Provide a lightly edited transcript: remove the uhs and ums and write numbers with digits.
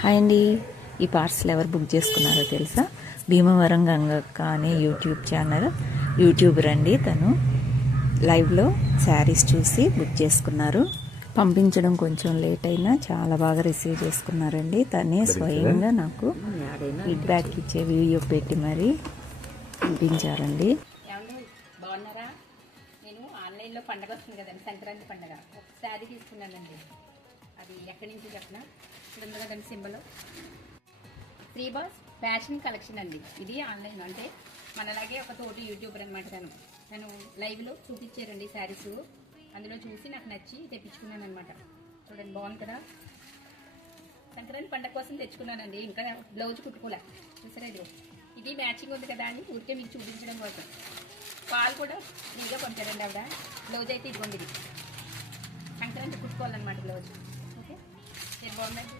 Hi అండి. ఈ parcel ఎవరు బుక్ చేసుకున్నారో తెలుసా? భీమవరం గంగక్క అనే యూట్యూబ్ ఛానల్ యూట్యూబర్ అండి. తను లైవ్లో శారీస్ చూసి బుక్ చేసుకున్నారు. పంపించడం కొంచెం లేట్ అయినా చాలా బాగా రిసీవ్ చేసుకున్నారండి. తనే స్వయంగా నాకు ఫీడ్బ్యాక్ ఇచ్చే వీడియో పెట్టి మరీ పంపించారండి. బాగున్నారా? నేను ఆన్లైన్లో పండగ వస్తుంది కదండి, సంక్రాంతి పండగ. ఒక శారీ తీసుకున్నానండి. అది ఎక్కడి నుంచి చెప్పిన ఇక్కడ ఉంది కదండి సింబల్. శ్రీబాస్ ఫ్యాషన్ కలెక్షన్ అండి. ఇది ఆన్లైన్ అంటే మనలాగే ఒక తోటి యూట్యూబర్ అనమాట. తను లైవ్లో చూపించారండి శారీస్. అందులో చూసి నాకు నచ్చి తెప్పించుకున్నాను అనమాట. చూడండి, బాగుంది కదా. సంక్రాంతి పండగ కోసం తెచ్చుకున్నానండి. ఇంకా బ్లౌజ్ కుట్టుకోలే, చూసారా? ఇది మ్యాచింగ్ ఉంది కదా అని ఊరికే మీకు చూపించడం కోసం. పాలు కూడా ఫ్రీగా పంపారండి ఆవిడ. బ్లౌజ్ అయితే ఇదిగోండి, ఇది సంక్రాంతి కుట్టుకోవాలన్నమాట బ్లౌజ్. ఓకే, నేను బాగుందండి.